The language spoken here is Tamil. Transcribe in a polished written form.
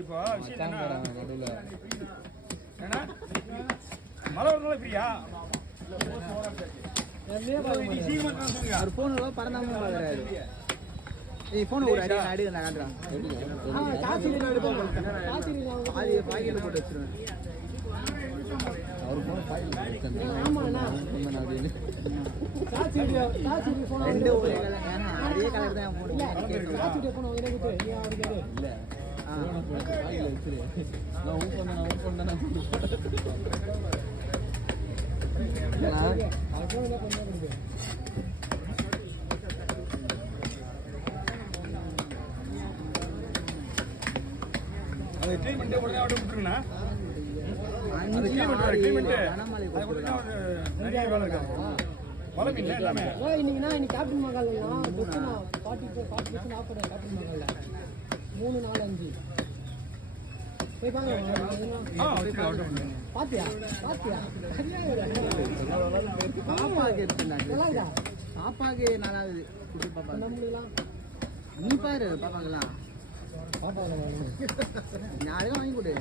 இப்போ மழை ஒரு நாள் ஃப்ரீயா அவர் போன் பறந்தாம பாக்குறாரு. போன் ஒரு அடி அடி நான் காட்டுறேன். பாக்கெட் போட்டு வச்சிருவேன். அவர் போன் ரெண்டு ஒரே கலர். அதே கலர் தான் போன். அது ட்ரீட்மெண்ட் உடனே ஆர்டர் விட்டுருங்கண்ணா. இன்னைக்கு கேப்டன் மகால்னா 40% ஆஃபர் கேப்டன் மகால்ல 3 4 5 போய் பாருங்க. பாத்தியா பாப்பாக்கு நாலாவது பாப்பா நம்மளுலாம் நீ பாரு பாப்பாங்கலாம் நாளைக்கு வாங்கி கொடு.